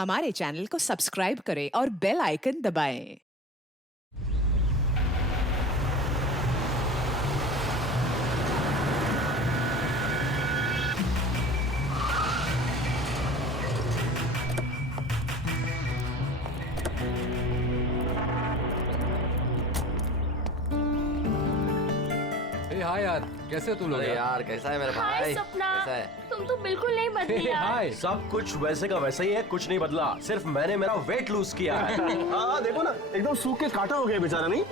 हमारे चैनल को सब्सक्राइब करें और बेल आइकन दबाएं। हाय यार, कैसे हो तुम लोग? अरे यार कैसा है मेरा हाय भाई? सपना, कैसा है? तुम तो बिल्कुल नहीं बदली यार। हाय। सब कुछ वैसे का वैसा ही है, कुछ नहीं बदला, सिर्फ मैंने मेरा वेट लूज किया है। हाँ देखो ना, एकदम सूख के काटा हो गया बेचारा। नहीं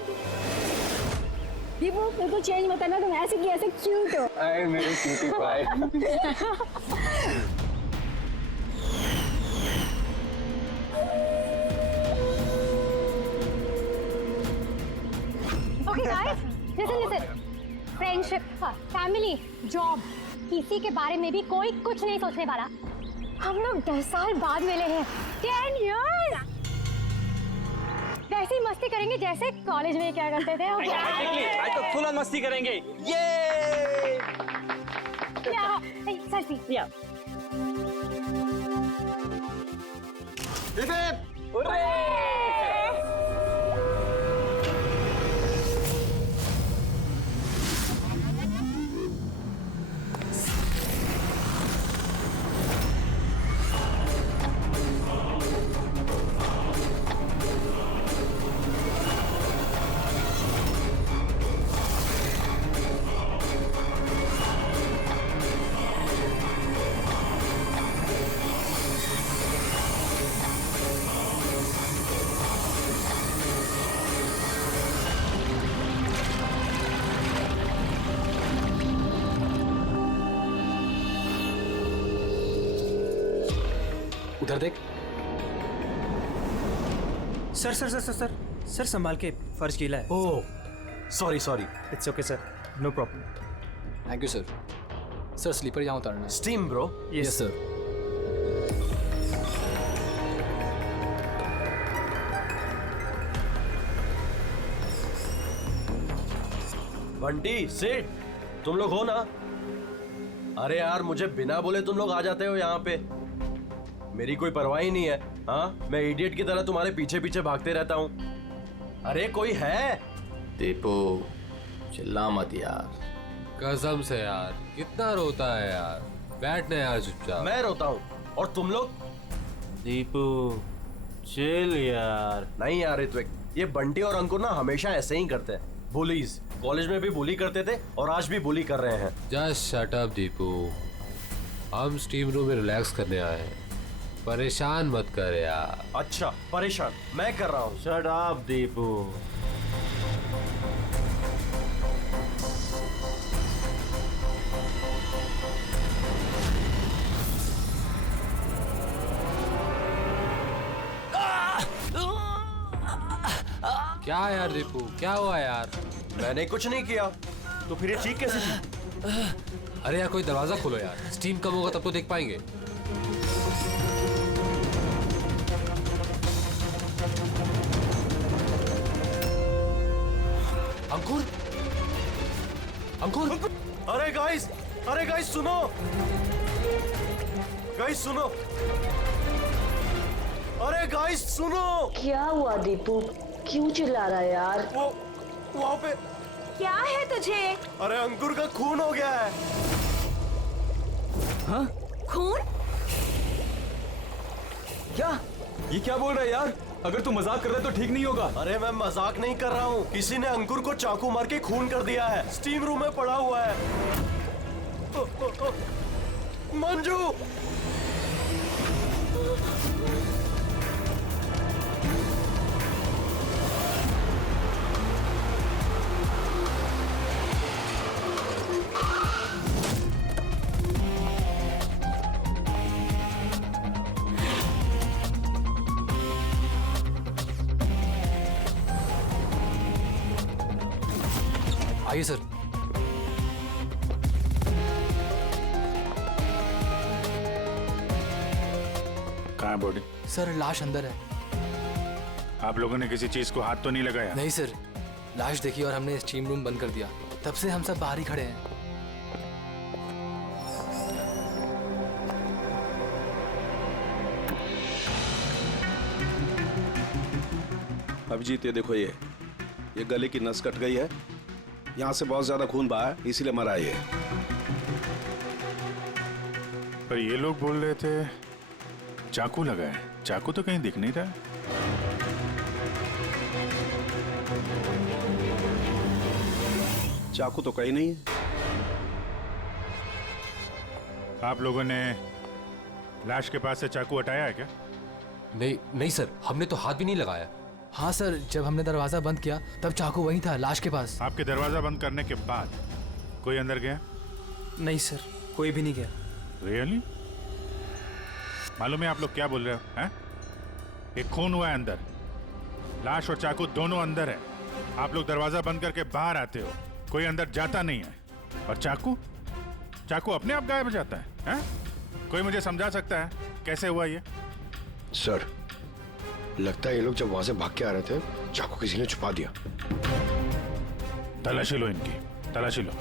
दीपू मेरे को चेंज मत करना, तुम ऐसे की ऐसे क्यूट हो। अरे मेरे क्यूटी भाई। Okay guys, listen friendship, family, job, किसी के बारे में भी कोई कुछ नहीं सोचने वाला। हम लोग 10 साल बाद मिले हैं, 10 years। वैसे ही मस्ती करेंगे जैसे कॉलेज में क्या करते थे। आज तो फुल ऑन मस्ती करेंगे। ये सेल्फी या उधर देख। Sir sir sir sir sir sir संभाल के, फर्श गीला है। Oh sorry sorry. It's okay sir, no problem. Thank you sir. Sir slipper यहाँ उतारना है। Steam bro. Yes sir. Bunty sit, तुम लोग हो ना? अरे यार मुझे बिना बोले तुम लोग आ जाते हो यहाँ पे, मेरी कोई परवाह ही नहीं है। हाँ, मैं इडियट की तरह तुम्हारे पीछे पीछे भागते रहता हूँ। अरे कोई है? दीपू चिल्ला मत यार। कसम से यार, कितना रोता है यार। बैठना यार चुपचाप। मैं रोता हूँ और तुम लोग? दीपू चिल यार। नहीं यार ऋत्विक, ये बंटी और अंकुर ना हमेशा ऐसे ही करते हैं। बुलीज, कॉलेज में भी बुली करते थे और आज भी बुली कर रहे हैं। जस्ट शट अप दीपू, हम स्टीम रूम में रिलैक्स करने आए हैं, परेशान मत कर यार। अच्छा परेशान मैं कर रहा हूँ। Shut up Deepu. क्या यार दीपू, क्या हुआ यार? मैंने कुछ नहीं किया। तो फिर ये चीख कैसे थी? अरे यार कोई दरवाजा खोलो यार, स्टीम कम होगा तब तो देख पाएंगे। अंकुर, अंकुर। अरे गाइस सुनो, गाइस सुनो, अरे गाइस सुनो। क्या हुआ दीपू, क्यों चिल्ला रहा है यार? वो वहाँ पे क्या है तुझे? अरे अंकुर का खून हो गया है। खून? क्या? ये क्या बोल रहा है यार? अगर तू मजाक कर रहा है तो ठीक नहीं होगा। अरे मैं मजाक नहीं कर रहा हूँ, किसी ने अंकुर को चाकू मार के खून कर दिया है, स्टीम रूम में पड़ा हुआ है। मंजू, आइए सर। कहाँ है बॉडी? सर लाश अंदर है। आप लोगों ने किसी चीज को हाथ तो नहीं लगाया? नहीं सर, लाश देखी और हमने स्टीम रूम बंद कर दिया, तब से हम सब बाहर ही खड़े हैं। अभिजीत ये देखो, ये गले की नस कट गई है, यहाँ से बहुत ज्यादा खून बहा है, इसीलिए मरा ये। पर ये लोग बोल रहे थे चाकू लगा है। चाकू तो कहीं दिख नहीं रहा। चाकू तो कहीं नहीं है। आप लोगों ने लाश के पास से चाकू हटाया है क्या? नहीं सर, हमने तो हाथ भी नहीं लगाया। हाँ सर, जब हमने दरवाजा बंद किया तब चाकू वहीं था, लाश के पास। आपके दरवाजा बंद करने के बाद कोई अंदर गया? नहीं सर, कोई भी नहीं गया। रियली? मालूम है आप लोग क्या बोल रहे हो? हैं? एक खून हुआ है अंदर, लाश और चाकू दोनों अंदर है। आप लोग दरवाजा बंद करके बाहर आते हो, कोई अंदर जाता नहीं है। और चाकू अपने आप गायब हो जाता है, हैं? कोई मुझे समझा सकता है कैसे हुआ ये? सर, लगता है ये लोग जब वहां से भाग के आ रहे थे, चाकू किसी ने छुपा दिया। तलाशी लो इनकी, तलाशी लो।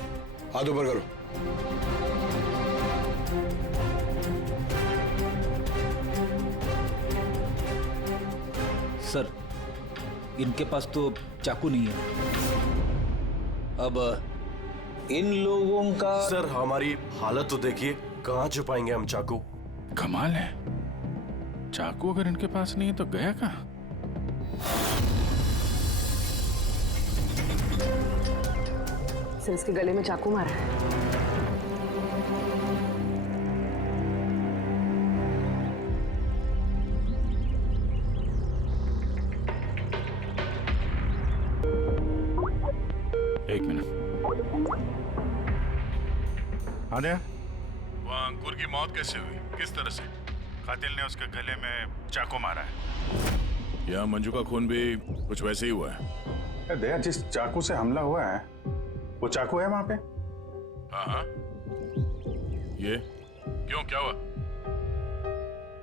हाथ ऊपर करो। सर, इनके पास तो चाकू नहीं है। अब इन लोगों का। सर, हमारी हालत तो देखिए, कहाँ छुपाएंगे हम चाकू? कमाल है, चाकू अगर इनके पास नहीं है तो गया कहाँ? सर, इसके गले में चाकू मारा है। एक मिनट। आद्या, वो अंकुर की मौत कैसे हुई? किस तरह से? कातिल ने उसके गले में चाकू मारा है। यहाँ मंजू का खून भी कुछ वैसे ही हुआ है। दया, जिस चाकू से हमला हुआ है वो चाकू है वहां पे? हाँ। ये क्यों, क्या हुआ?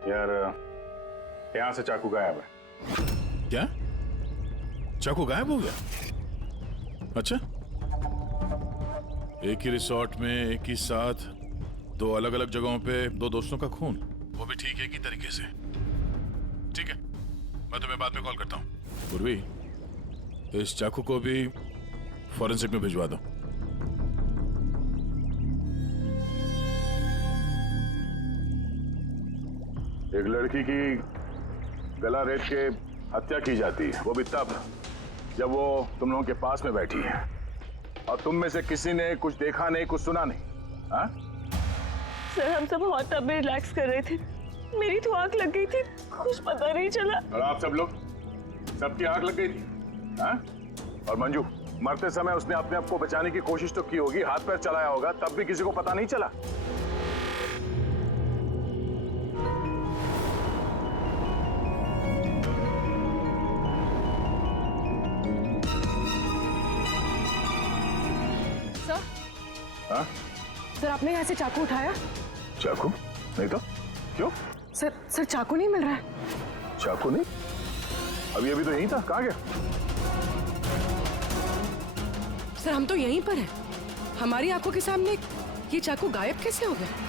यार, यहाँ से चाकू गायब है। क्या? चाकू गायब हो गया? अच्छा, एक ही रिसोर्ट में एक ही साथ दो अलग अलग जगहों पे दो दोस्तों का खून, वो भी ठीक एक ही तरीके से। ठीक है, मैं तुम्हें बाद में कॉल करता हूँ। पूर्वी, इस चाकू को भी फॉरेंसिक में भिजवा दो। एक लड़की की गला रेत के हत्या की जाती है, वो भी तब जब वो तुम लोगों के पास में बैठी है और तुम में से किसी ने कुछ देखा नहीं, कुछ सुना नहीं। हाँ? सर, हम सब हॉट टब में रिलैक्स कर रहे थे, मेरी तो आंख लग गई थी, कुछ पता नहीं चला। और आप सब लोग, सबकी आंख लग गई थी? हाँ? और मंजू, मरते समय उसने अपने आप को बचाने की कोशिश तो की होगी, हाथ पैर चलाया होगा, तब भी किसी को पता नहीं चला। हाँ? सर, आपने यहाँ से चाकू उठाया? चाकू नहीं तो क्यों? सर चाकू नहीं मिल रहा है। चाकू नहीं? अभी तो यहीं था, कहाँ गया? सर, हम तो यहीं पर हैं, हमारी आंखों के सामने ये चाकू गायब कैसे हो गया?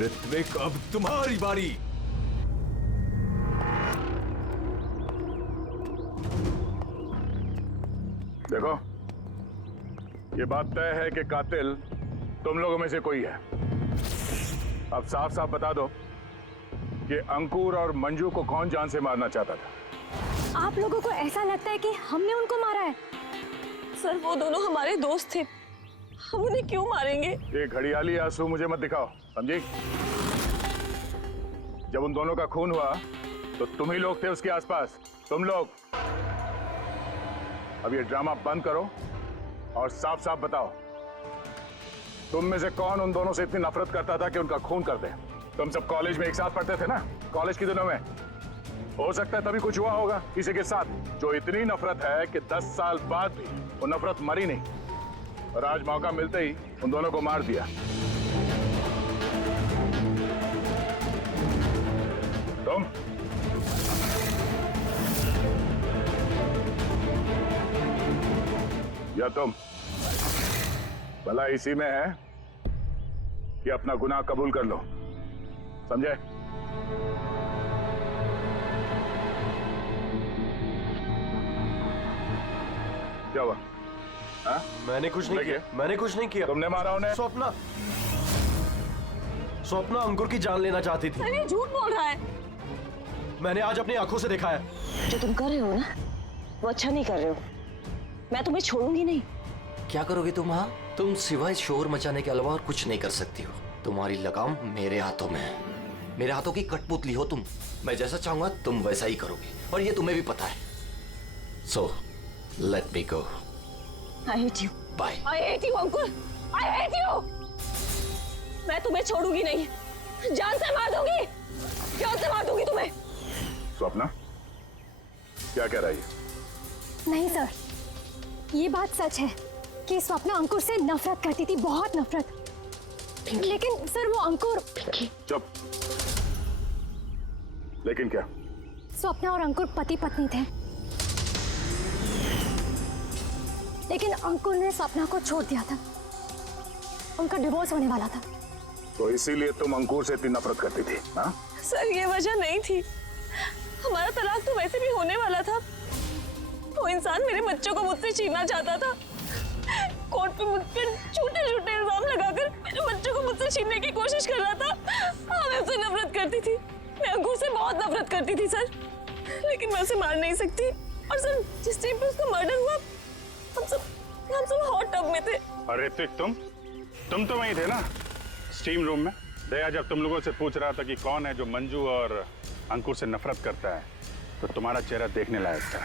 ऋत्विक, अब तुम्हारी बारी। देखो, ये बात तय है कि कातिल तुम लोगों में से कोई है। अब साफ साफ बता दो कि अंकुर और मंजू को कौन जान से मारना चाहता था। आप लोगों को ऐसा लगता है कि हमने उनको मारा है? सर, वो दोनों हमारे दोस्त थे, हम उन्हें क्यों मारेंगे? ये घड़ियाली आंसू मुझे मत दिखाओ, समझी? जब उन दोनों का खून हुआ तो तुम ही लोग थे उसके आसपास, तुम लोग। अब ये ड्रामा बंद करो और साफ साफ बताओ, तुम में से कौन उन दोनों से इतनी नफरत करता था कि उनका खून कर दे? तुम सब कॉलेज में एक साथ पढ़ते थे ना, कॉलेज के दिनों में। हो सकता है तभी कुछ हुआ होगा किसी के साथ, जो इतनी नफरत है कि 10 साल बाद भी वो नफरत मरी नहीं, और आज मौका मिलते ही उन दोनों को मार दिया। तुम या तुम भला इसी में है कि अपना गुनाह कबूल कर लो, समझे? क्या हुआ? हाँ? मैंने कुछ नहीं किया। मैंने कुछ नहीं किया। तुमने मारा उन्हें? स्वप्ना अंकुर की जान लेना चाहती थी। अरे झूठ बोल रहा है। मैंने आज अपनी आंखों से देखा है। जो तुम कर रहे हो ना, वो अच्छा नहीं कर रहे हो। मैं तुम्हें छोड़ूंगी नहीं। क्या करोगी तुम? हाँ, तुम सिवाय शोर मचाने के अलावा और कुछ नहीं कर सकती हो। तुम्हारी लगाम मेरे हाथों में है। मेरे हाथों की कठपुतली हो तुम। मैं जैसा चाहूंगा तुम वैसा ही करोगे, और ये तुम्हें भी पता है। So let me go. I hate you. Bye. I hate you Ankur. I hate you. मैं तुम्हें छोड़ूंगी नहीं। जान से मार दूंगी। जान से मार दूंगी तुम्हें। स्वप्ना, क्या कह रही है? नहीं सर, ये बात सच है कि स्वप्ना अंकुर से नफरत करती थी, बहुत नफरत। लेकिन सर वो अंकुर। चुप। लेकिन क्या? स्वप्ना और अंकुर पति पत्नी थे, लेकिन अंकुर ने स्वप्ना को छोड़ दिया था। उनका डिवोर्स होने वाला था। तो इसीलिए तुम अंकुर से इतनी नफरत करती थी? हाँ? सर ये वजह नहीं थी। हमारा तलाक तो वैसे भी होने वाला था। वो इंसान मेरे बच्चों को मुझसे छीनना चाहता था। कोर्ट पे मुझ पर झूठे झूठे इल्जाम लगाकर मेरे बच्चों को मुझसे छीनने की कोशिश कर रहा था। हाँ, मैं उससे नफरत करती थी। मैं अंकुर से बहुत नफरत करती थी सर, लेकिन मैं उसे मार नहीं सकती। और सर जिस टाइम पे उसका मर्डर हुआ, हम सब हॉट टब में थे। और ऋतिक, तुम तो वहीं थे ना, स्टीम रूम में? दया जब तुम लोगों से पूछ रहा था कि कौन है जो मंजू और अंकुर से नफरत करता है, तो तुम्हारा चेहरा देखने लायक था।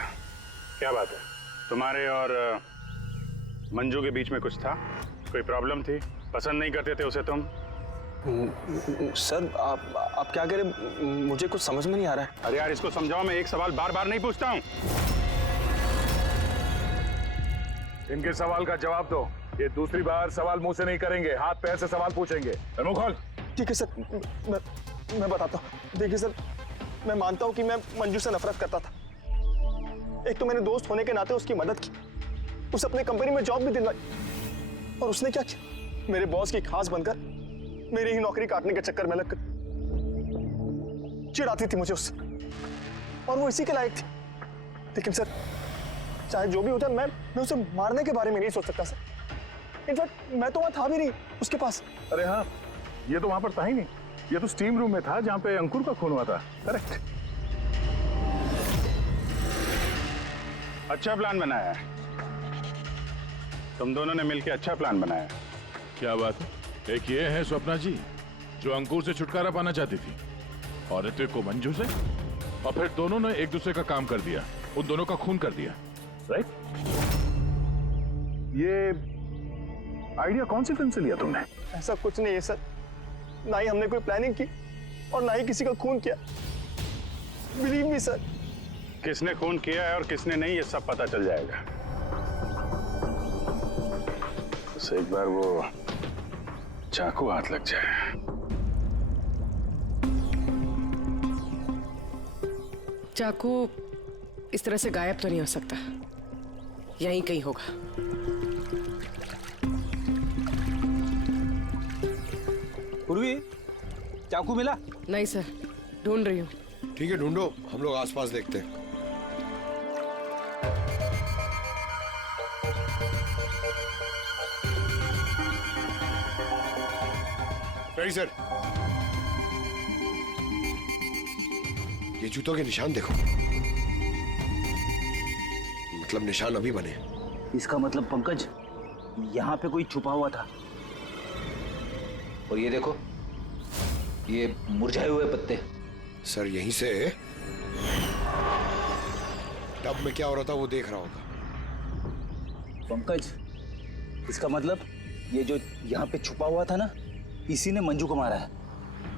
क्या बात है, तुम्हारे और मंजू के बीच में कुछ था? कोई प्रॉब्लम थी? पसंद नहीं करते थे उसे तुम? सर आप क्या कह रहे? मुझे कुछ समझ में नहीं आ रहा है। अरे यार, इसको समझाओ। मैं एक सवाल बार बार नहीं पूछता हूँ। इनके सवाल का जवाब दो। ये दूसरी बार सवाल मुंह से नहीं करेंगे, हाथ पैर से सवाल पूछेंगे। मुंह खोल। ठीक है सर, मैं बताता हूँ। देखिए सर, मैं मानता हूँ कि मैं मंजू से नफरत करता था। एक तो मैंने दोस्त होने के नाते उसकी मदद की, उसे अपने कंपनी में जॉब भी दिलवाई, और उसने क्या किया? मेरे बॉस की खास बनकर मेरी ही नौकरी काटने के चक्कर में लगकर चिढ़ाती थी मुझे उससे, और वो इसी के लायक थी। लेकिन सर, चाहे जो भी हो जाए, मैं उसे मारने के बारे में नहीं सोच सकता सर। इनफैक्ट मैं तो वहां था भी नहीं उसके पास। अरे हाँ, ये तो वहां पर था ही नहीं। ये तो स्टीम रूम में था जहां पे अंकुर का खून हुआ था। करेक्ट। अच्छा प्लान बनाया है तुम दोनों ने मिलकर, अच्छा प्लान बनाया है। क्या बात है? एक ये है स्वप्ना जी जो अंकुर से छुटकारा पाना चाहती थी, और ऋतिक को मंजू से, और फिर दोनों ने एक दूसरे का काम कर दिया, उन दोनों का खून कर दिया। राइट? ये आइडिया कौन सी फिल्म से लिया तुमने? ऐसा कुछ नहीं है सर, ना ही हमने कोई प्लानिंग की और ना ही किसी का खून किया। Believe me sir. किसने खून किया है और किसने नहीं, ये सब पता चल जाएगा। बस एक बार वो चाकू हाथ लग जाए। चाकू इस तरह से गायब तो नहीं हो सकता, यहीं कहीं होगा। पूर्वी, चाकू मिला? नहीं सर, ढूंढ रही हूँ। ठीक है, ढूंढो, हम लोग आसपास देखते हैं। Ready sir. ये जूतों के निशान देखो, मतलब निशान अभी बने। इसका मतलब पंकज, यहाँ पे कोई छुपा हुआ था। और ये देखो, ये मुरझाए हुए पत्ते। सर यहीं से टब में क्या हो रहा था वो देख रहा होगा। पंकज, इसका मतलब ये जो यहाँ पे छुपा हुआ था ना, इसी ने मंजू को मारा है।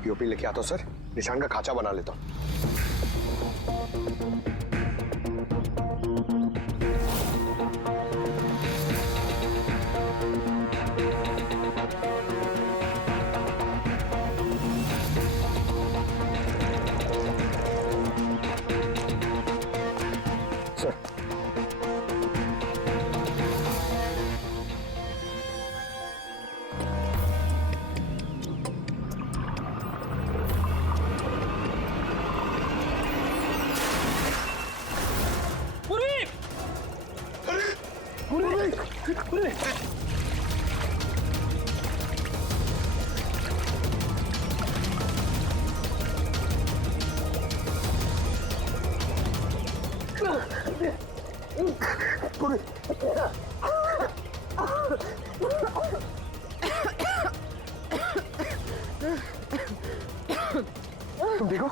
पीओपी लेके आता हूँ सर, निशान का खाचा बना लेता हूँ। ठीक हो?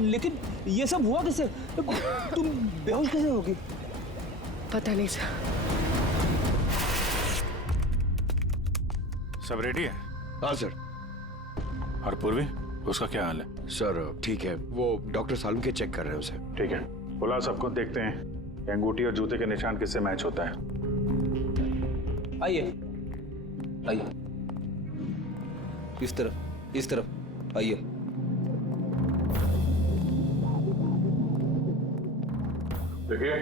लेकिन ये सब हुआ कैसे? तुम बेहोश कैसे होगी? पता नहीं सर। सब रेडी है? हाँ सर। और पूर्वी, उसका क्या हाल है? सर ठीक है, वो डॉक्टर सालम के चेक कर रहे हैं उसे। ठीक है, बुला सबको, देखते हैं अंगूठी और जूते के निशान किससे मैच होता है। आइए आइए, इस तरफ आइए। देखिए,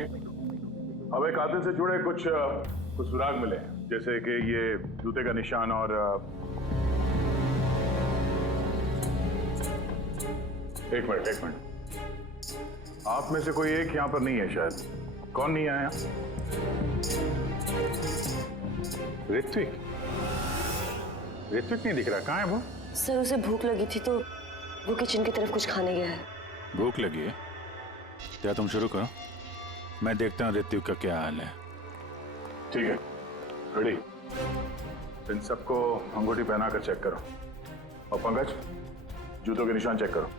हमें कातिल से जुड़े कुछ सुराग मिले, जैसे कि ये जूते का निशान और एक मिनट, आप में से कोई एक यहाँ पर नहीं है शायद। कौन नहीं आया? ऋत्विक नहीं दिख रहा, कहाँ है वो? सर उसे भूख लगी थी तो वो किचन की तरफ कुछ खाने गया है। भूख लगी है? क्या तुम शुरू करो, मैं देखता हूँ ऋत्विक का क्या हाल है। ठीक है, रेडी। इन सबको अंगूठी पहना कर चेक करो। और पंकज, जूतों के निशान चेक करो।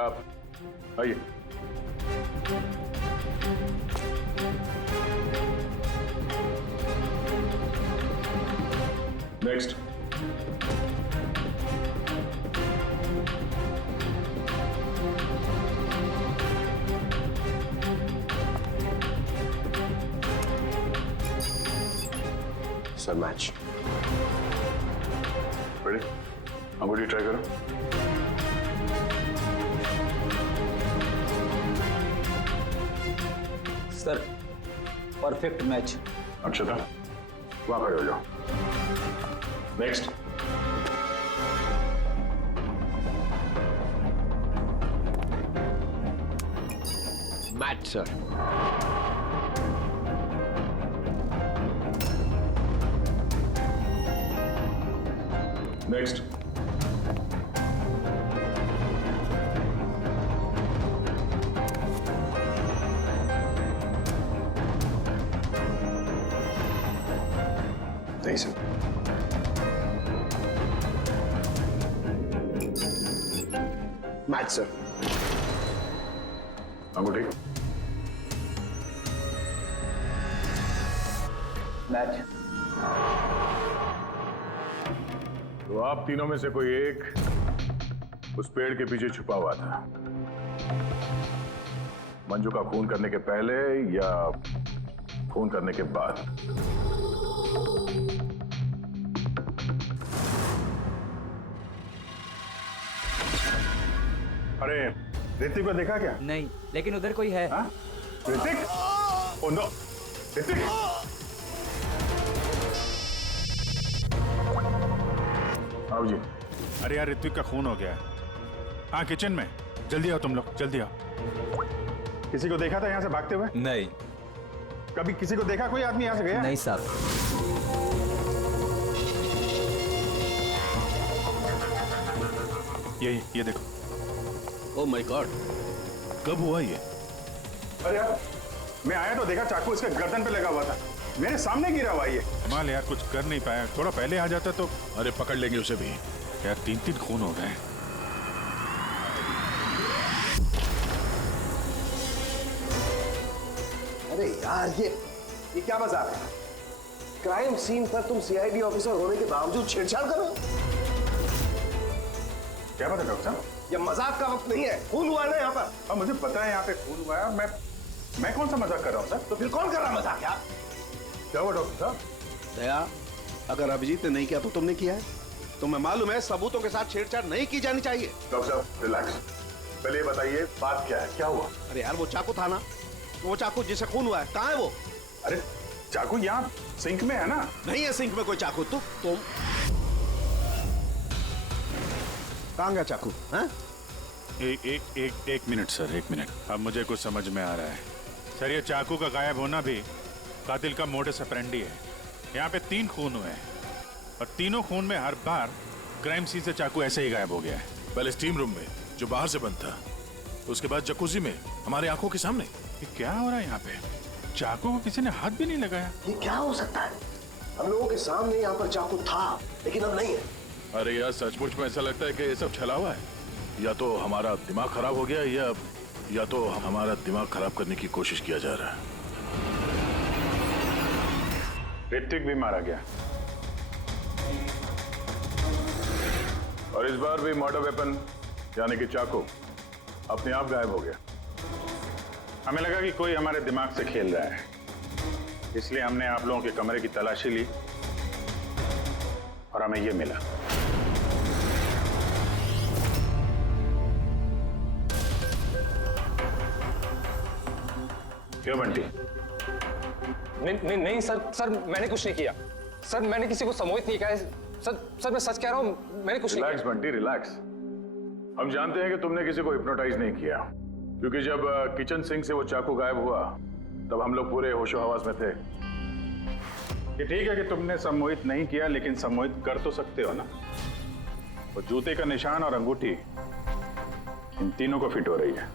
आप आइए। नेक्स्ट। Sir match. रेडी? अंगूठी ट्राई करो। Sir perfect match. अच्छा था, वहां खड़े हो जाओ। नेक्स्ट। Match sir. नेक्स्ट। नहीं सर। Match sir. अंगूठी। मैच। तो आप तीनों में से कोई एक उस पेड़ के पीछे छुपा हुआ था, मंजू का खून करने के पहले या खून करने के बाद? अरे ऋतिक को देखा क्या? नहीं, लेकिन उधर कोई है। ऋतिक? Oh no, Hrithik! आओ जी। अरे यार, ऋत्विक का खून हो गया है। हाँ, किचन में। जल्दी आओ तुम लोग, जल्दी आओ। किसी को देखा था यहाँ से भागते हुए? नहीं। कभी किसी को देखा कोई आदमी यहाँ से गया? नहीं साहब। ये देखो। ओह माय गॉड, कब हुआ ये? अरे यार, मैं आया तो देखा चाकू इसके गर्दन पे लगा हुआ था, मेरे सामने गिरा हुआ ये। माल यार, कुछ कर नहीं पाया, थोड़ा पहले आ जाता तो। अरे पकड़ लेंगे उसे भी। यार 3 खून हो गए। अरे यार, ये क्या मजाक है? क्राइम सीन पर तुम सीआईडी ऑफिसर होने के बावजूद छेड़छाड़ कर रहे हो? क्या बात है डॉक्टर साहब? ये मजाक का वक्त नहीं है, खून हुआ है ना यहाँ पर। अब मुझे पता है यहाँ पे खून हुआ है, और मैं कौन सा मजाक कर रहा हूँ सर? तो फिर कौन कर रहा है मजाक यार? क्या हुआ डॉक्टर साहब? दया, अगर अभिजीत ने नहीं किया तो तुमने किया है? तुम्हें मालूम है सबूतों के साथ छेड़छाड़ नहीं की जानी चाहिए। डॉक्टर साहब रिलैक्स, पहले ये बताइए बात क्या है, क्या हुआ? अरे यार, वो चाकू था ना, वो चाकू जिसे खून हुआ है, कहाँ है वो? अरे चाकू यहाँ सिंक में है ना? नहीं है सिंक में कोई चाकू। तुम कहाँ गया चाकू? हाँ? एक मिनट सर, 1 मिनट। अब मुझे कुछ समझ में आ रहा है सर। ये चाकू का गायब होना भी कातिल का मोडस ऑपरेंडी है। यहाँ पे 3 खून हुए हैं, और तीनों खून में हर बार क्राइम सीन से चाकू ऐसे ही गायब हो गया है। पहले स्टीम रूम में जो बाहर से बंद था, उसके बाद जकूजी में हमारे आंखों के सामने। ये क्या हो रहा है यहाँ पे? चाकू को किसी ने हाथ भी नहीं लगाया। ये क्या हो सकता है? हम लोगों के सामने यहाँ पर चाकू था, लेकिन अब नहीं है। अरे यार सचमुच में ऐसा लगता है कि ये सब छला हुआ है। या तो हमारा दिमाग खराब हो गया या तो हमारा दिमाग खराब करने की कोशिश किया जा रहा है। ऋतिक भी मारा गया और इस बार भी मर्डर वेपन यानी कि चाकू अपने आप गायब हो गया। हमें लगा कि कोई हमारे दिमाग से खेल रहा है, इसलिए हमने आप लोगों के कमरे की तलाशी ली और हमें ये मिला। क्यों बंटी? नहीं सर मैंने कुछ नहीं किया। सर मैंने किसी को सम्मोहित नहीं किया है। सर मैं सच कह रहा हूँ, मैंने कुछ नहीं किया। Relax Bunty relax. हम जानते हैं कि तुमने किसी को हिप्नोटाइज नहीं किया, क्योंकि जब किचन सिंक से वो चाकू गायब हुआ तब हम लोग पूरे होशो हवास में थे। ये ठीक है कि तुमने सम्मोहित नहीं किया, लेकिन सम्मोहित कर तो सकते हो ना। वो जूते का निशान और अंगूठी इन तीनों को फिट हो रही है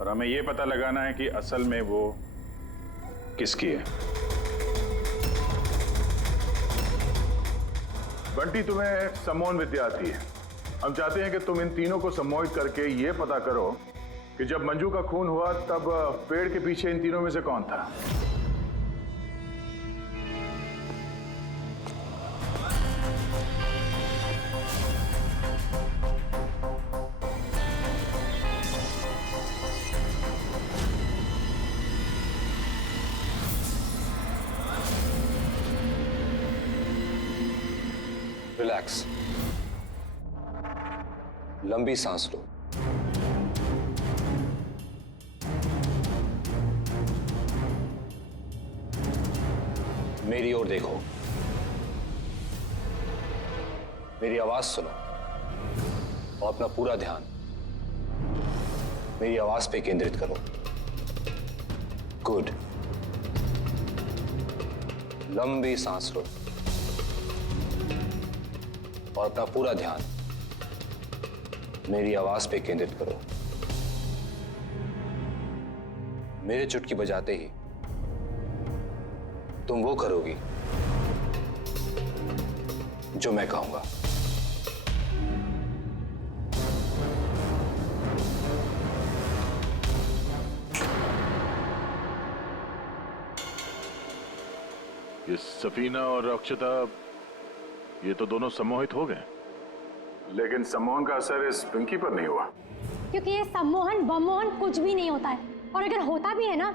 और हमें ये पता लगाना है कि असल में वो किसकी है। बंटी तुम्हें सम्मोहन विद्या आती है। हम चाहते हैं कि तुम इन तीनों को सम्मोहित करके ये पता करो कि जब मंजू का खून हुआ तब पेड़ के पीछे इन तीनों में से कौन था। रिलैक्स, लंबी सांस लो। मेरी ओर देखो, मेरी आवाज सुनो और अपना पूरा ध्यान मेरी आवाज पे केंद्रित करो। गुड। लंबी सांस लो और अपना पूरा ध्यान मेरी आवाज पे केंद्रित करो। मेरे चुटकी बजाते ही तुम वो करोगी जो मैं कहूंगा। ये सफीना और अक्षता ये तो दोनों सम्मोहित हो गए, लेकिन सम्मोहन का असर इस पिंकी पर नहीं हुआ। क्योंकि ये सम्मोहन बमोहन कुछ भी नहीं होता है, और अगर होता भी है ना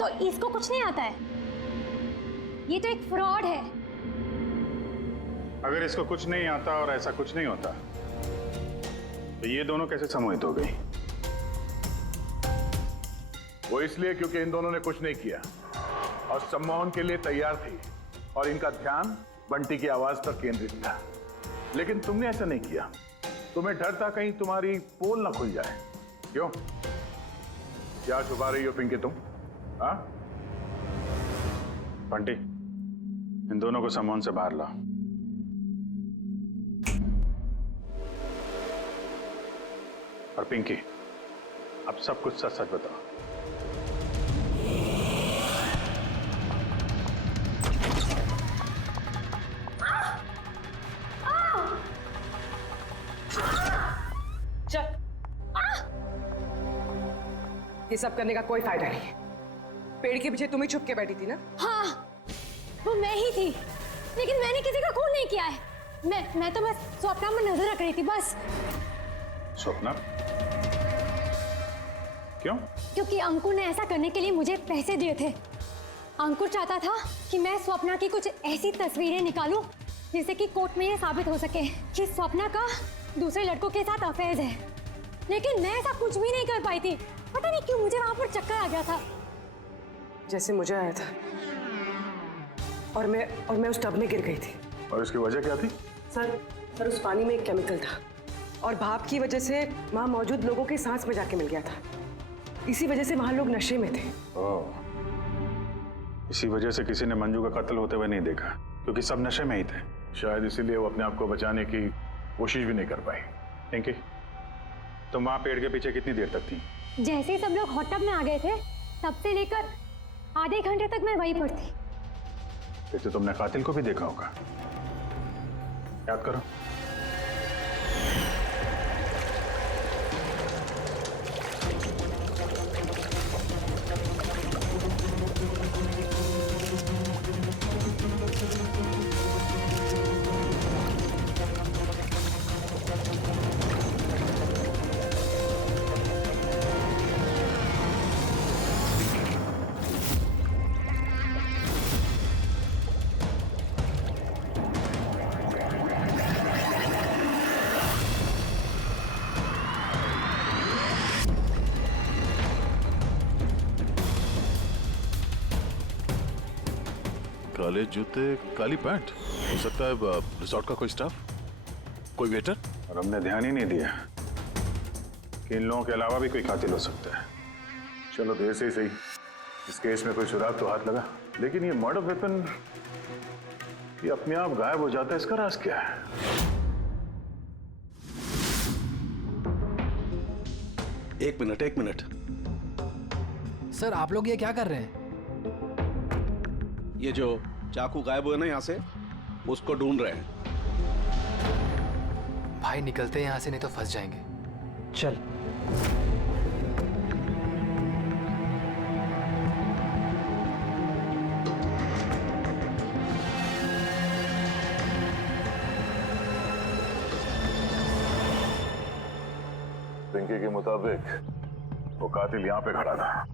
तो इसको कुछ नहीं आता है। ये तो एक फ्रॉड है। अगर इसको कुछ नहीं आता और ऐसा कुछ नहीं होता तो ये दोनों कैसे सम्मोहित हो गई? वो इसलिए क्योंकि इन दोनों ने कुछ नहीं किया और सम्मोहन के लिए तैयार थी और इनका ध्यान बंटी की आवाज पर केंद्रित था। लेकिन तुमने ऐसा नहीं किया। तुम्हें डर था कहीं तुम्हारी पोल ना खुल जाए। क्यों? क्या छुपा रही हो पिंकी तुम? हाँ? बंटी, इन दोनों को सम्मोहन से बाहर लाओ। और पिंकी, अब सब कुछ सच सच बताओ। ये सब करने का कोई फायदा नहीं है। पेड़ के पीछे तुम ही छुप के बैठी थी ना? हाँ, वो मैं ही थी, लेकिन मैंने किसी का खून नहीं किया है। मैं तो बस स्वप्ना में नजर रख रही थी बस। स्वप्ना? क्यों? क्योंकि अंकुर ने ऐसा करने के लिए मुझे पैसे दिए थे। अंकुर चाहता था कि मैं स्वप्ना की कुछ ऐसी तस्वीरें निकालूं जिससे कि कोर्ट में ये साबित हो सके कि स्वप्ना का दूसरे लड़कों के साथ अफेयर है। लेकिन मैं ऐसा कुछ भी नहीं कर पाई थी। पता नहीं क्यों मुझे वहां पर चक्कर आ गया था, जैसे मुझे आया था। और मैं उस टब में गिर गई थी। और इसकी वजह क्या थी? सर उस पानी में एक केमिकल था और भाप की वजह से वहां मौजूद लोगों की सांस में जाके मिल गया था। इसी वजह से वहां लोग नशे में थे। इसी वजह से किसी ने मंजू का कत्ल होते हुए नहीं देखा, क्योंकि सब नशे में ही थे। शायद इसीलिए वो अपने आप को बचाने की कोशिश भी नहीं कर पाई। पिंकी, तुम वहां पेड़ के पीछे कितनी देर तक थी? जैसे ही सब लोग हॉट टब में आ गए थे तब से लेकर आधे घंटे तक मैं वहीं पर थी। फिर तो तुमने कातिल को भी देखा होगा। याद करो। काले जूते, काली पैंट। हो सकता है रिसोर्ट का कोई स्टाफ, कोई वेटर। और हमने ध्यान ही नहीं दिया कि इन लोगों के अलावा भी कोई कातिल हो सकता है। चलो देर से ही सही, इस केस में कोई सुराग तो हाथ लगा, लेकिन ये मर्डर वेपन ये अपने आप गायब हो जाता है, इसका राज क्या है? एक मिनट। सर आप लोग ये क्या कर रहे हैं? ये जो चाकू गायब हुए ना यहाँ से, उसको ढूंढ रहे हैं। भाई निकलते हैं यहाँ से, नहीं तो फंस जाएंगे। चल। पिंकी के मुताबिक वो कातिल यहाँ पे खड़ा था।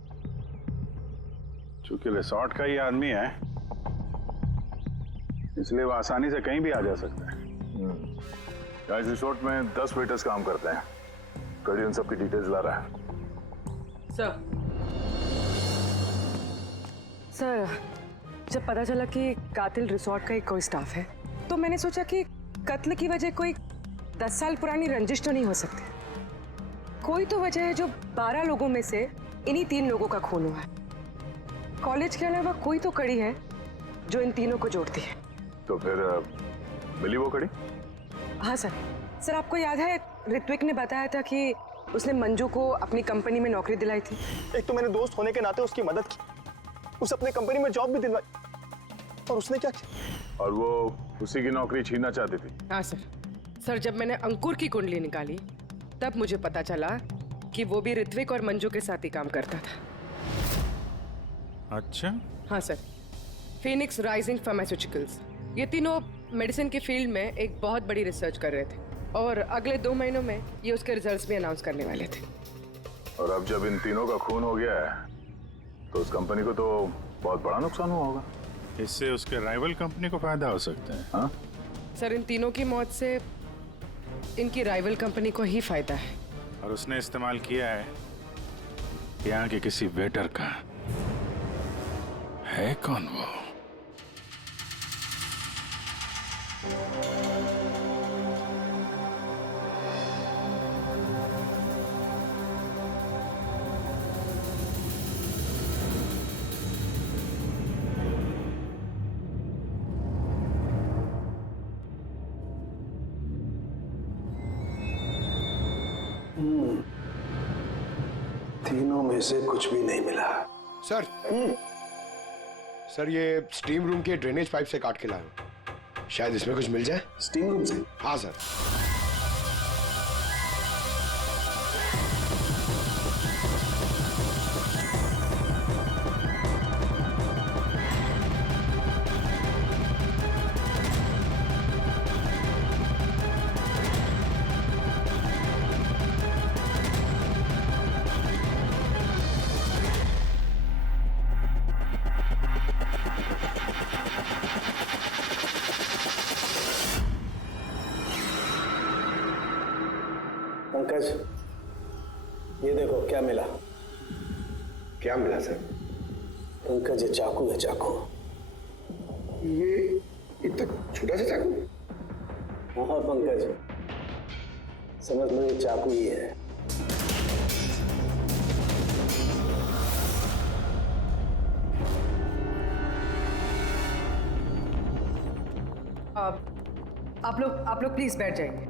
चूंकि रिसोर्ट का ही आदमी है, इसलिए वो आसानी से कहीं भी आ जा सकता है। इस रिसोर्ट में 10 वेटर्स काम करते हैं। कड़ी उन सबकी डिटेल्स ला रहा है। सर, जब पता चला कि कातिल रिसोर्ट का ही कोई स्टाफ है, तो मैंने सोचा कि कत्ल की वजह कोई 10 साल पुरानी रंजिश तो नहीं हो सकती। कोई तो वजह है जो 12 लोगों में से इन्हीं 3 लोगों का खून हुआ है। कॉलेज के अलावा कोई तो कड़ी है जो इन तीनों को जोड़ती है। तो फिर मिली वो कड़ी? हाँ सर, आपको याद है ऋत्विक ने बताया था कि उसने मंजू को अपनी कंपनी में नौकरी दिलाई थी। एक तो मैंने दोस्त होने के नाते उसकी मदद की, उसे अपने कंपनी में जॉब भी दिलवाई, और उसने क्या किया? और वो उसी की नौकरी छीनना चाहती थी। हाँ सर, जब मैंने अंकुर की कुंडली निकाली तब मुझे पता चला कि वो भी ऋत्विक और मंजू के साथ ही काम करता था। अच्छा। हाँ सर, फिनिक्स राइजिंग फार्मास्यूटिकल्स, ये तीनों मेडिसिन की फील्ड में एक बहुत बड़ी रिसर्च कर रहे थे और अगले 2 महीनों में ये उसके रिजल्ट्स भी अनाउंस करने वाले थे। और अब जब इन तीनों का खून हो गया है तो उस कंपनी को तो बहुत बड़ा नुकसान हुआ होगा। इससे उसके राइवल कंपनी को फायदा हो सकता है। हाँ सर, इन तीनों की मौत से इनकी राइवल कंपनी को ही फायदा है। और उसने इस्तेमाल किया है यहाँ के किसी वेटर का। है कौन वो? तीनों में से कुछ भी नहीं मिला। सर, सर ये स्टीम रूम के ड्रेनेज पाइप से काट के लाया हूं। शायद इसमें कुछ मिल जाए। स्टीम रूम से? हाँ सर। पंकज, ये देखो क्या मिला। क्या मिला सर? पंकज, ये चाकू है, चाकू। ये इतना छोटा सा चाकू? हाँ पंकज, समझ लो ये चाकू ही है। आप लोग प्लीज बैठ जाइए।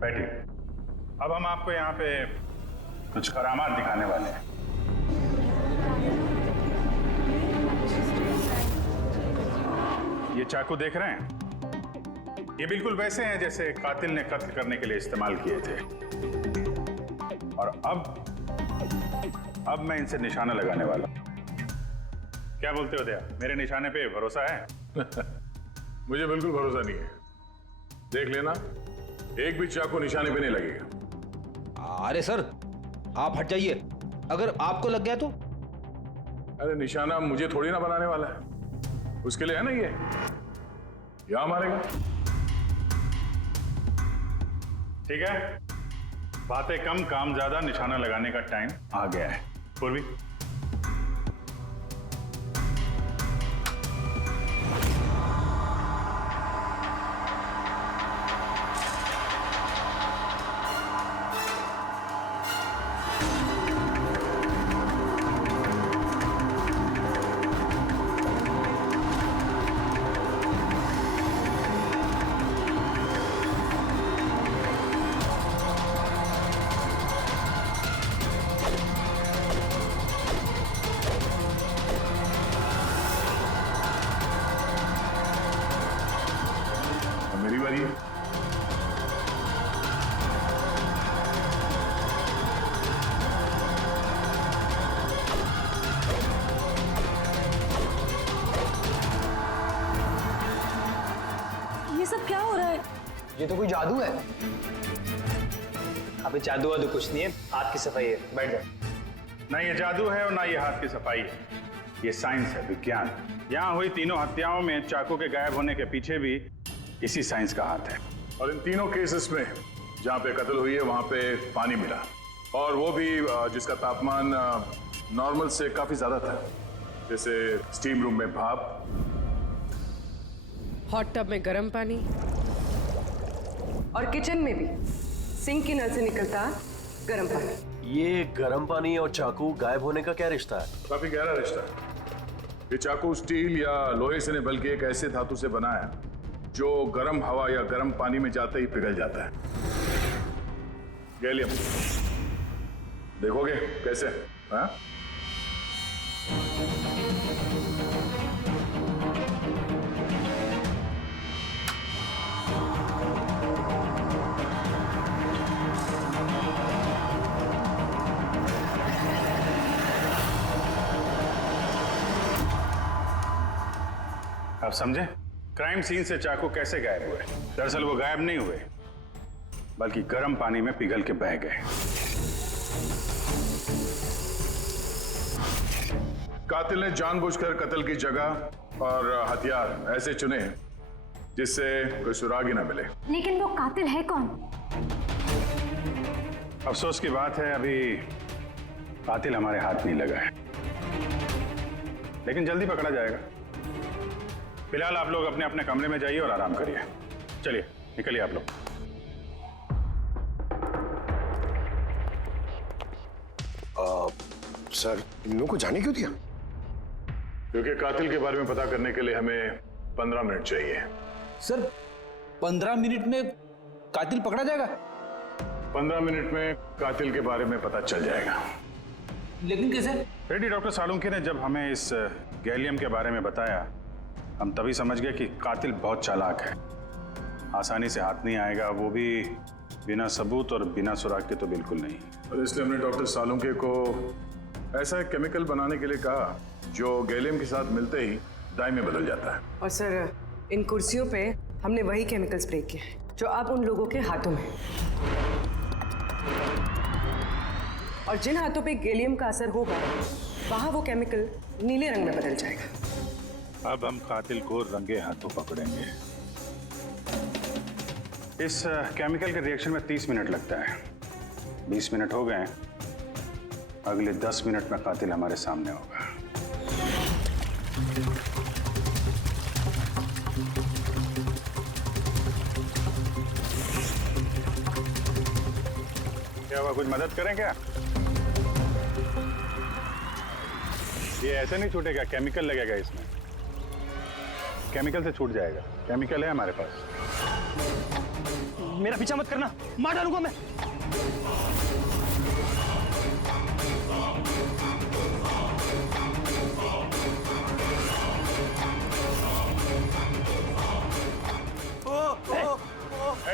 बैठिए। अब हम आपको यहाँ पे कुछ करामात दिखाने वाले हैं। ये चाकू देख रहे हैं, ये बिल्कुल वैसे हैं जैसे कातिल ने कत्ल करने के लिए इस्तेमाल किए थे। और अब मैं इनसे निशाना लगाने वाला हूं। क्या बोलते हो दया, मेरे निशाने पे भरोसा है? मुझे बिल्कुल भरोसा नहीं है। देख लेना, एक भी चाकू निशाने पे नहीं लगेगा। अरे सर, आप हट जाइए, अगर आपको लग गया तो? अरे निशाना मुझे थोड़ी ना बनाने वाला है, उसके लिए है ना ये, यहां मारेगा। ठीक है, बातें कम काम ज्यादा, निशाना लगाने का टाइम आ गया है। पूर्वी, मेरी बारी है। ये सब क्या हो रहा है? ये तो कोई जादू है। अबे जादू वादू कुछ नहीं है, हाथ की सफाई है, बैठ जा। ना ये जादू है और ना ये हाथ की सफाई है, ये साइंस है, विज्ञान। यहाँ हुई तीनों हत्याओं में चाकू के गायब होने के पीछे भी इसी साइंस का हाथ है। और इन तीनों केसेस में जहां पे कत्ल हुई है वहां पे पानी मिला, और वो भी जिसका तापमान नॉर्मल से काफी ज्यादा था, जैसे स्टीम रूम में भाप, हॉट टब में गर्म पानी, और किचन में भी सिंक की नल से निकलता गर्म पानी। ये गर्म पानी और चाकू गायब होने का क्या रिश्ता है? काफी गहरा रिश्ता है। ये चाकू स्टील या लोहे से नहीं बल्कि एक ऐसे धातु से बना है जो गर्म हवा या गर्म पानी में जाते ही पिघल जाता है। गैलियम, देखोगे कैसे? हाँ? आप समझे क्राइम सीन से चाकू कैसे गायब हुए? दरअसल वो गायब नहीं हुए, बल्कि गर्म पानी में पिघल के बह गए। कातिल ने जानबूझकर कत्ल की जगह और हथियार ऐसे चुने जिससे कोई सुराग ही ना मिले। लेकिन वो कातिल है कौन? अफसोस की बात है, अभी कातिल हमारे हाथ नहीं लगा है, लेकिन जल्दी पकड़ा जाएगा। फिलहाल आप लोग अपने अपने कमरे में जाइए और आराम करिए। चलिए निकलिए आप लोग। सर, इन लोगों को जाने क्यों दिया? क्योंकि कातिल के बारे में पता करने के लिए हमें 15 मिनट चाहिए। सर, 15 मिनट में कातिल पकड़ा जाएगा? 15 मिनट में कातिल के बारे में पता चल जाएगा। लेकिन कैसे? रेड्डी डॉक्टर सालुंके ने जब हमें इस गैलियम के बारे में बताया, हम तभी समझ गए कि कातिल बहुत चालाक है, आसानी से हाथ नहीं आएगा, वो भी बिना सबूत और बिना सुराग के तो बिल्कुल नहीं। और इसलिए हमने डॉक्टर सालुंके को ऐसा केमिकल बनाने के लिए कहा जो गैलियम के साथ मिलते ही डाई में बदल जाता है। और सर, इन कुर्सियों पे हमने वही केमिकल स्प्रे किया है जो अब उन लोगों के हाथों में है। और जिन हाथों पे गैलियम का असर होगा, वहां वो केमिकल नीले रंग में बदल जाएगा। अब हम कातिल को रंगे हाथों पकड़ेंगे। इस केमिकल के रिएक्शन में 30 मिनट लगता है। 20 मिनट हो गए हैं, अगले 10 मिनट में कातिल हमारे सामने होगा। क्या हुआ, कुछ मदद करें क्या? ये ऐसे नहीं छूटेगा, केमिकल लगेगा इसमें। केमिकल से छूट जाएगा, केमिकल है हमारे पास। मेरा पीछा मत करना, मार डालूंगा मैं।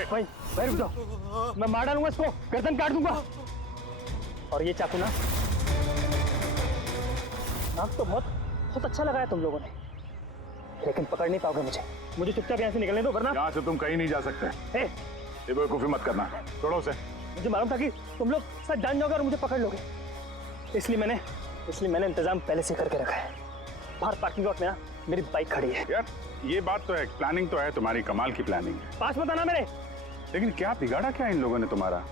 भाई भाई रुक जाओ, मैं मार डालूंगा इसको, गर्दन काट दूंगा। और ये चाकू ना, नाक तो बहुत अच्छा लगाया तुम लोगों ने, लेकिन पकड़ नहीं पाओगे मुझे। मुझे चुपचाप यहाँ से निकलने दो, वरना यहाँ से तुम कहीं नहीं जा सकते। ये बेवकूफी मत करना, छोड़ो उसे। मुझे मालूम था कि तुम लोग सब जान जाओगे और मुझे पकड़ लोगे, इसलिए मैंने इंतजाम पहले से करके रखा है। बाहर पार्किंग लॉट में ना मेरी बाइक खड़ी है। यार ये बात तो है, प्लानिंग तो है तुम्हारी, कमाल की प्लानिंग है। पास मत आना मेरे। लेकिन क्या बिगाड़ा क्या इन लोगों ने तुम्हारा?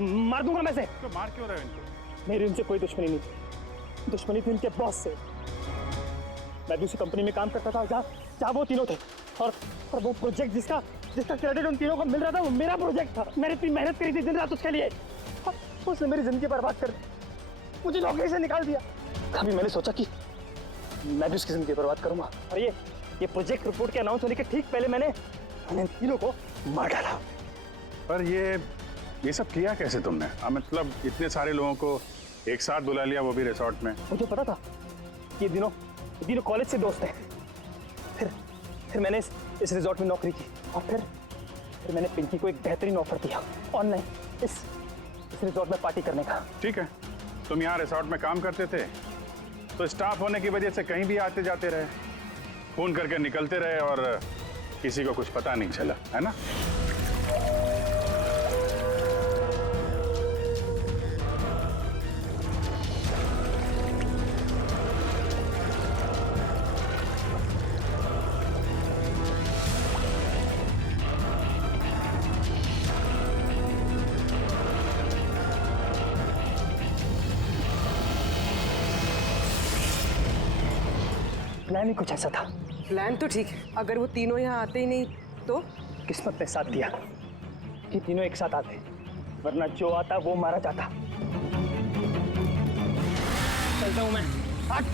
मार दूंगा मैं से। तो मार क्यों रहे हो इनको? मेरी इनसे कोई दुश्मनी नहीं थी, दुश्मनी थी इनके बॉस से। मैं दूसरी कंपनी में काम करता था जहाँ वो तीनों थे, और वो प्रोजेक्ट जिसका क्रेडिट उन तीनों को मिल रहा था वो मेरा प्रोजेक्ट था। मैंने इतनी मेहनत करी थी दिन रात उसके लिए, उसने मेरी जिंदगी बर्बाद कर दी, मुझे नौकरी से निकाल दिया। कभी मैंने सोचा कि मैं भी उसकी जिंदगी बर्बाद करूंगा, और ये प्रोजेक्ट रिपोर्ट के अनाउंस होने के ठीक पहले मैंने इन तीनों को मार डाला। पर ये सब किया कैसे तुमने? मतलब इतने सारे लोगों को एक साथ बुला लिया, वो भी रिसोर्ट में। मुझे पता था ये तीनों कॉलेज से दोस्त हैं। फिर मैंने इस रिसोर्ट में नौकरी की, और फिर मैंने पिंकी को एक बेहतरीन ऑफर दिया ऑनलाइन इस रिसोर्ट में पार्टी करने का। ठीक है, तुम यहाँ रिसोर्ट में काम करते थे तो स्टाफ होने की वजह से कहीं भी आते जाते रहे, फोन करके निकलते रहे, और किसी को कुछ पता नहीं चला, है ना? प्लान ही कुछ ऐसा था। प्लान तो ठीक है, अगर वो तीनों यहाँ आते ही नहीं तो? किस्मत ने साथ दिया कि तीनों एक साथ आते, वरना जो आता वो मारा जाता। चलता हूं मैं। हट।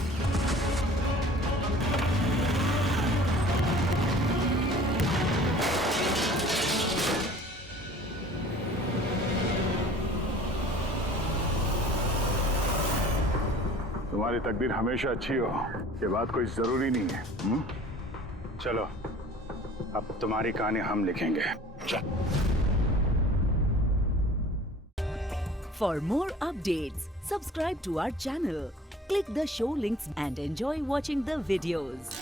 तुम्हारी तकदीर हमेशा अच्छी हो, ये बात कोई जरूरी नहीं है। चलो अब तुम्हारी कहानी हम लिखेंगे। For more updates, subscribe to our channel, click the show links and enjoy watching the videos.